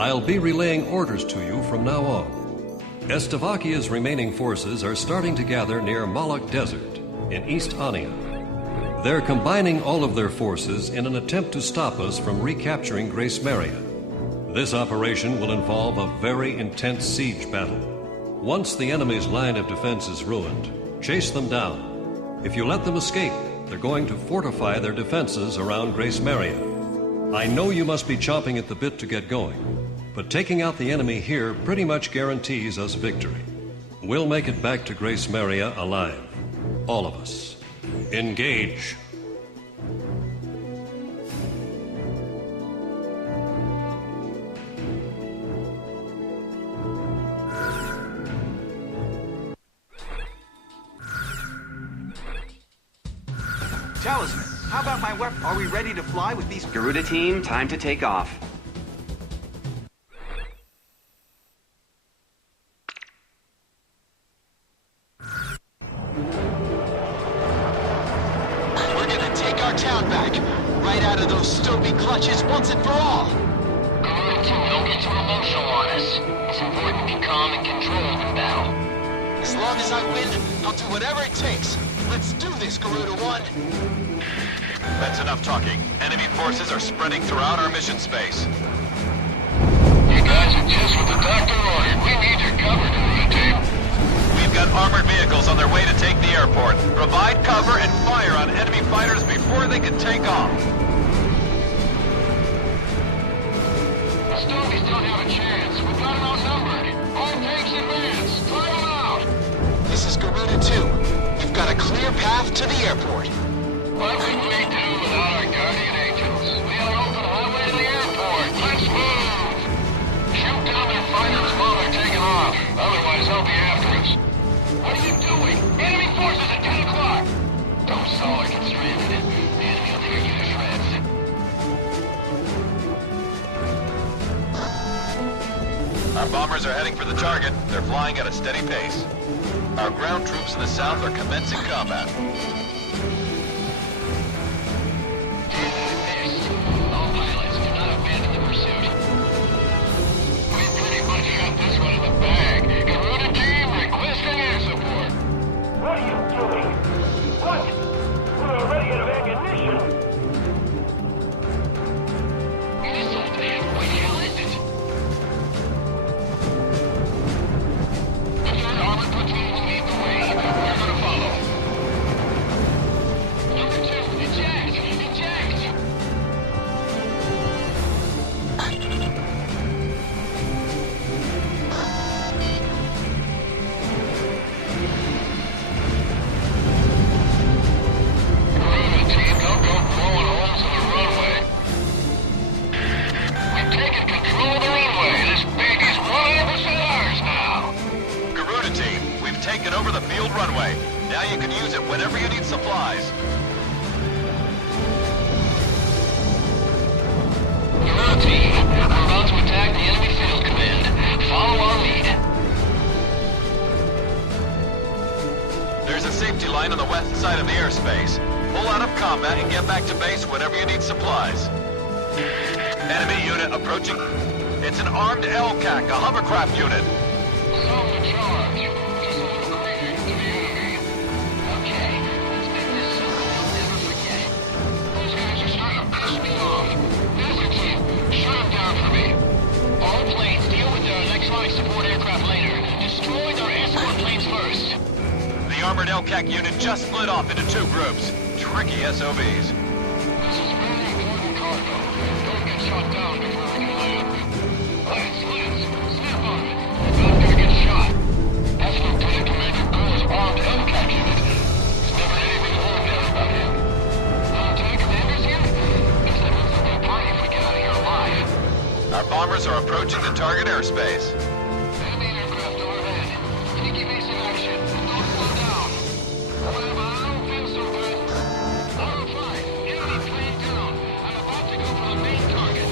I'll be relaying orders to you from now on. Slovakia's remaining forces are starting to gather near Malak Desert in East Ania. They're combining all of their forces in an attempt to stop us from recapturing Grace Maria. This operation will involve a very intense siege battle. Once the enemy's line of defense is ruined, chase them down. If you let them escape, they're going to fortify their defenses around Grace Maria. I know you must be chomping at the bit to get going, but taking out the enemy here pretty much guarantees us victory. We'll make it back to Grace Maria alive. All of us. Engage. Talisman, how about my weapon? Are we ready to fly with these? Garuda team, time to take off. We're gonna take our town back, right out of those Stoby clutches once and for all. Garuda team, don't get too emotional on us. It's important to be calm and controlled in battle. As long as I win, I'll do whatever it takes. Let's do this, Garuda 1. That's enough talking. Enemy forces are spreading throughout our mission space. You guys are just what the doctor ordered. We need your cover, Garuda team. We've got armored vehicles on their way to take the airport. Provide cover and fire on enemy fighters before they can take off. The Stobies don't have a chance. We've got them outnumbered. All tanks advance. Drive them out. This is Garuda 2. We've got a clear path to the airport. What could we do without our guardian angels? We have an open highway to the airport. Let's move! Shoot down their fighters while they're taking off. Otherwise, they'll be after us. What are you doing? Enemy forces at 10 o'clock! Don't stall or get stranded. The enemy will tear you to shreds. Our bombers are heading for the target. They're flying at a steady pace. Our ground troops in the south are commencing combat. All pilots, do not abandon the pursuit. We pretty much got this one in the bag. Garuda team requesting air support. What are you doing? What? We're already out of ammunition. Missile man, what the hell is it? The third armored platoon will lead the way. We're gonna follow. Number 2, eject! Eject! Garuda team, don't go blowing holes in the runway. We've taken control of the runway. This baby's 100% ours now. Garuda team, we've taken over the field runway. Now you can use it whenever you need supplies. Garuda team, we're about to attack the enemy field command. Follow our lead. There's a safety line on the west side of the airspace. Pull out of combat and get back to base whenever you need supplies. Enemy unit approaching. It's an armed LCAC, a hovercraft unit. Sound the charge. Just a little greater to the enemy. Okay, let's make this something you'll never forget. Those guys are starting to piss me off. Desert team, shut them down for me. All planes deal with their electronic support aircraft later. Destroy their escort planes first. The armored LCAC unit just split off into 2 groups. Tricky SOBs. This is very important cargo. Don't get shot down before we can land. Lance, snap on it. We're not gonna get shot. That's Lieutenant Commander Gore's armed LCAC unit. There's never anything ordinary about him. Lieutenant Commander's here? Guess that means there'll be a party if we get out of here alive. Our bombers are approaching the target airspace. Enemy aircraft overhead. Take evasive action. Don't slow down. Well, I don't feel so good. Auto 5, enemy plane down. I'm about to go for the main target.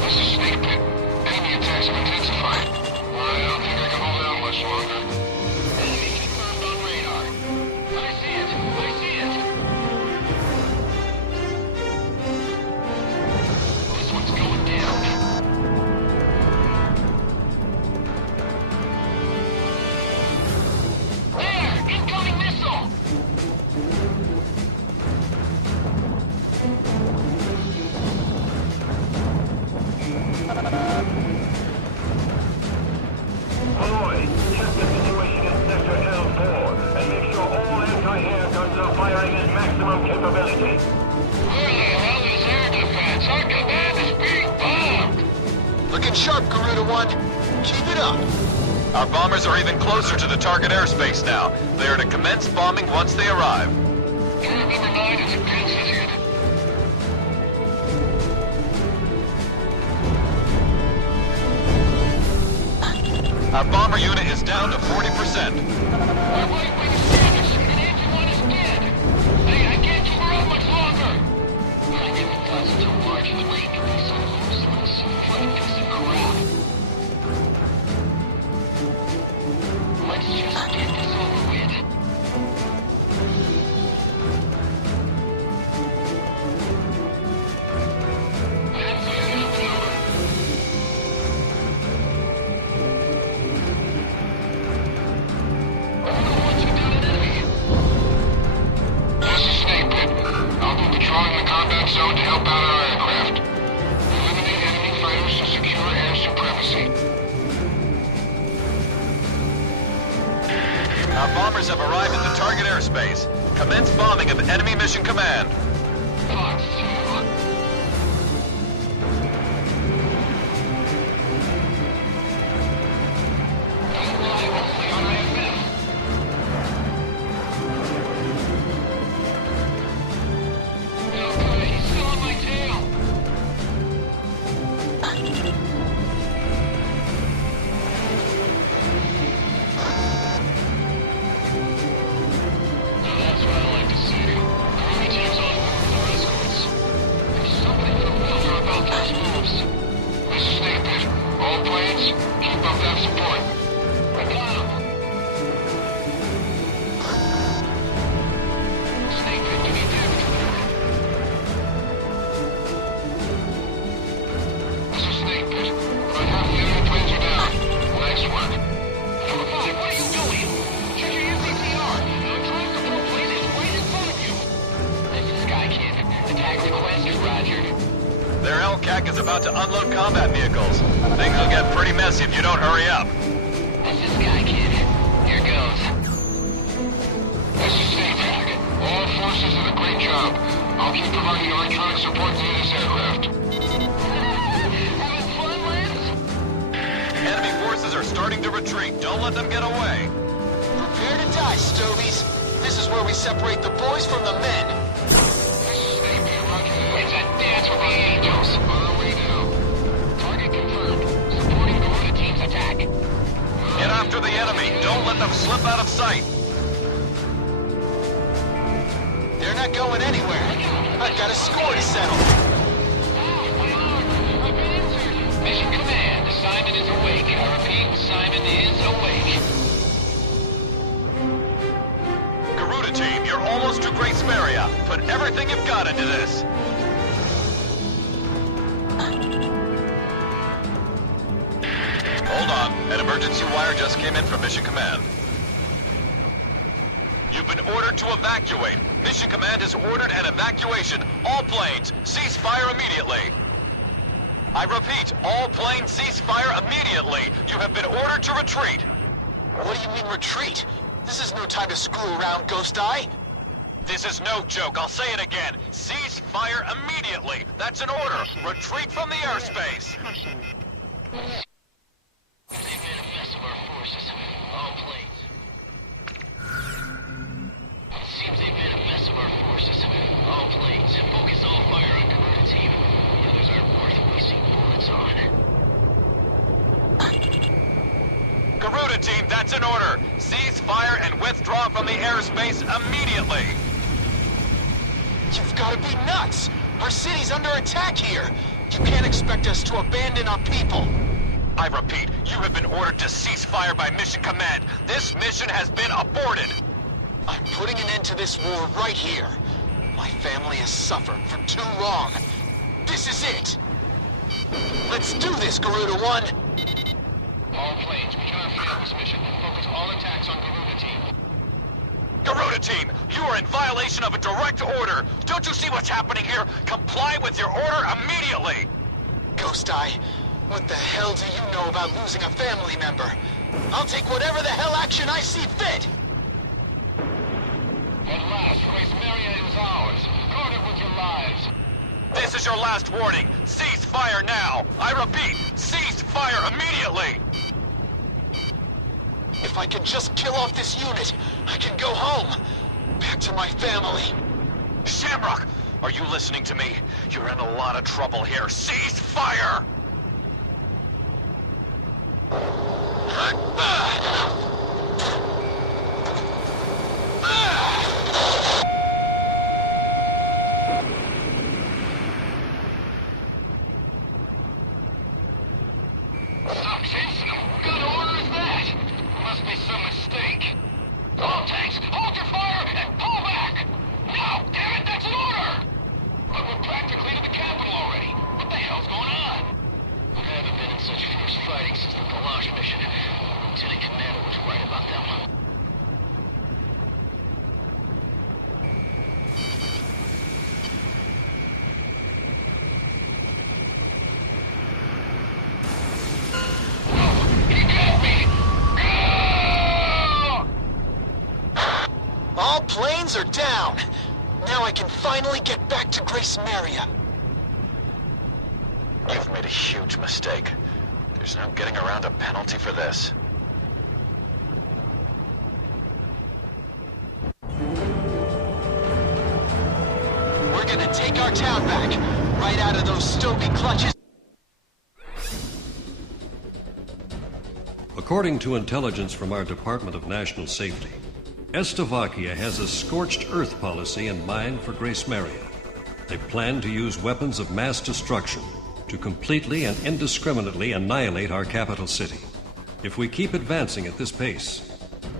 This is Snake Pit. Enemy attacks have intensified. I don't think I can hold out much longer. Enemy confirmed on radar. I see it. I see it. This one's going down. Unity. Where the hell is air defense? Our command is being bombed! Looking sharp, Garuda 1. Keep it up. Our bombers are even closer to the target airspace now. They are to commence bombing once they arrive. Unit number 9 is in position. Our bomber unit is down to 40%. Our right wing is damaged, and engine 1 is dead. I can't keep her up much longer. I get the guns until largely dangerous, so useless. What a piece of crap. Let's just get this over with. That's the end of the order. This is Snake Pit. I'll be patrolling the combat zone to help out our aircraft. Eliminate enemy fighters to secure air supremacy. Our bombers have arrived at the target airspace. Commence bombing of enemy mission command. Fox 2. Don't rely only on IFF. No good, he's still on my tail. Now that's what I like to see. The enemy team's on board with our escorts. There's something familiar about those moves. This is Snake Pit. All planes, keep up that support. We got him. Snake Pit, you need damage repair. This is Snake Pit. About half the enemy planes are down. Nice work. Number 5, what are you doing? Check your UPTR. I'm trying to throw plane is right in front of you. This is Sky Kid. Attack requested, Roger. Their LCAC is about to unload combat vehicles. Things will get pretty messy if you don't hurry up. This is Sky Kid. Here goes. This is Snake Pit. All forces did a great job. I'll keep providing electronic support to this aircraft. Having fun, Lance? Enemy forces are starting to retreat. Don't let them get away. Prepare to die, Stovies. This is where we separate the boys from the men. This is Snake Pit, Roger. It's a dance with the angels. On our way now. Target confirmed. Supporting Garuda team's attack. Get after the enemy. Don't let them slip out of sight. They're not going anywhere. I've got a score to settle. My arm! I've been injured! Mission Command, Simon is awake. I repeat, Simon is awake. Garuda team, you're almost to Great Samaria. Put everything you've got into this. Hold on. An emergency wire just came in from Mission Command. You've been ordered to evacuate. Mission Command has ordered an evacuation. All planes, cease fire immediately. I repeat, all planes cease fire immediately. You have been ordered to retreat. What do you mean retreat? This is no time to screw around, Ghost Eye. This is no joke. I'll say it again. Cease fire immediately. That's an order. Retreat from the airspace. They've made a mess of our forces. All planes. It seems they've made a mess of our forces. All planes. Focus all fire on Garuda team. The others aren't worth wasting bullets on. Garuda team, that's an order. Cease fire and withdraw from the airspace immediately. You've got to be nuts! Our city's under attack here! You can't expect us to abandon our people! I repeat, you have been ordered to cease fire by Mission Command. This mission has been aborted. I'm putting an end to this war right here. My family has suffered for too long. This is it! Let's do this, Garuda 1! All planes, we cannot fail this mission. Focus all attacks on Garuda team. Garuda team, you are in violation of a direct order. Don't you see what's happening here? Comply with your order immediately. Ghost Eye, what the hell do you know about losing a family member? I'll take whatever the hell action I see fit! At last, Grace Maria is ours. Guard it with your lives. This is your last warning. Cease fire now. I repeat, cease fire immediately. If I can just kill off this unit, I can go home. Back to my family. Shamrock, are you listening to me? You're in a lot of trouble here. Cease fire! Stop chasing them. What kind of order is that? Must be some mistake. All tanks, hold your fire and pull back! No! Damn it, that's an order! But we're practically to the capital already. What the hell's going on? I haven't been in such fierce fighting since the Balage mission. Lieutenant Commander was right about that one. He got me! Ah! All planes are down. Now I can finally get back to Grace Maria. You've made a huge mistake. There's no getting around a penalty for this. We're gonna take our town back, right out of those Stobie clutches. According to intelligence from our Department of National Safety, Slovakia has a scorched earth policy in mind for Grace Maria. They plan to use weapons of mass destruction to completely and indiscriminately annihilate our capital city. If we keep advancing at this pace,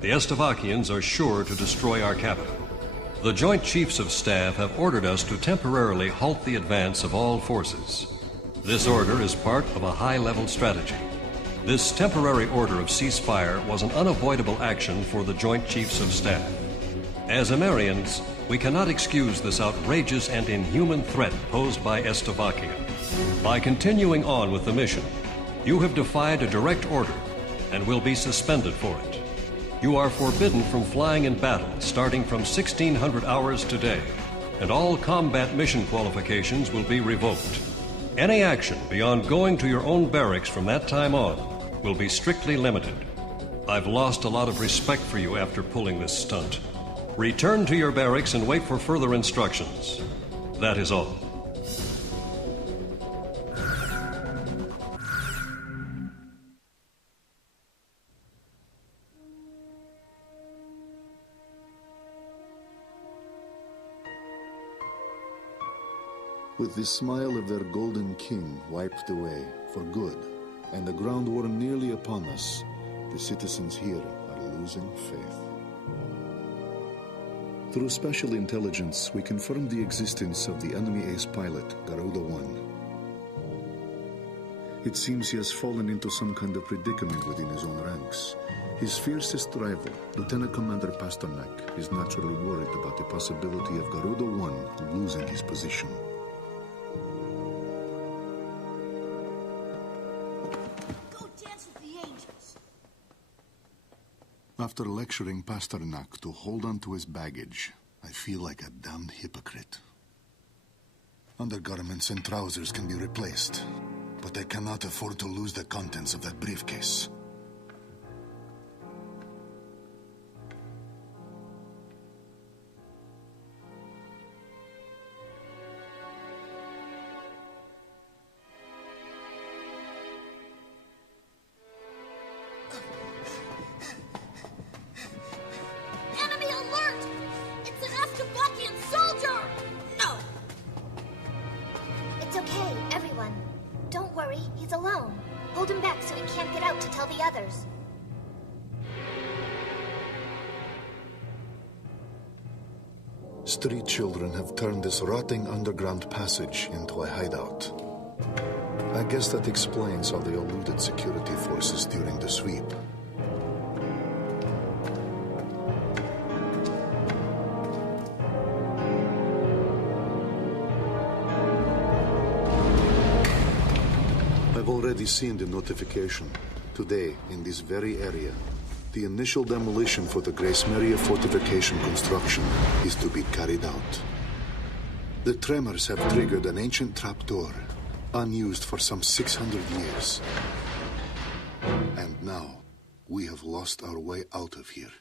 the Slovakians are sure to destroy our capital. The Joint Chiefs of Staff have ordered us to temporarily halt the advance of all forces. This order is part of a high-level strategy. This temporary order of ceasefire was an unavoidable action for the Joint Chiefs of Staff. As Amerians, we cannot excuse this outrageous and inhuman threat posed by Slovakia. By continuing on with the mission, you have defied a direct order and will be suspended for it. You are forbidden from flying in battle starting from 1600 hours today, and all combat mission qualifications will be revoked. Any action beyond going to your own barracks from that time on will be strictly limited. I've lost a lot of respect for you after pulling this stunt. Return to your barracks and wait for further instructions. That is all. With the smile of their golden king wiped away for good, and the ground war nearly upon us, the citizens here are losing faith. Through special intelligence, we confirmed the existence of the enemy ace pilot, Garuda-1. It seems he has fallen into some kind of predicament within his own ranks. His fiercest rival, Lieutenant Commander Pasternak, is naturally worried about the possibility of Garuda-1 losing his position. After lecturing Pasternak to hold on to his baggage, I feel like a damned hypocrite. Undergarments and trousers can be replaced, but I cannot afford to lose the contents of that briefcase. Enemy alert! It's an Slovakian soldier! No! It's okay, everyone. Don't worry, he's alone. Hold him back so he can't get out to tell the others. Street children have turned this rotting underground passage into a hideout. I guess that explains how they eluded security forces during the sweep. I've already seen the notification. Today, in this very area, The initial demolition for the Grace Maria fortification construction is to be carried out. The tremors have triggered an ancient trapdoor, unused for some 600 years. And now, we have lost our way out of here.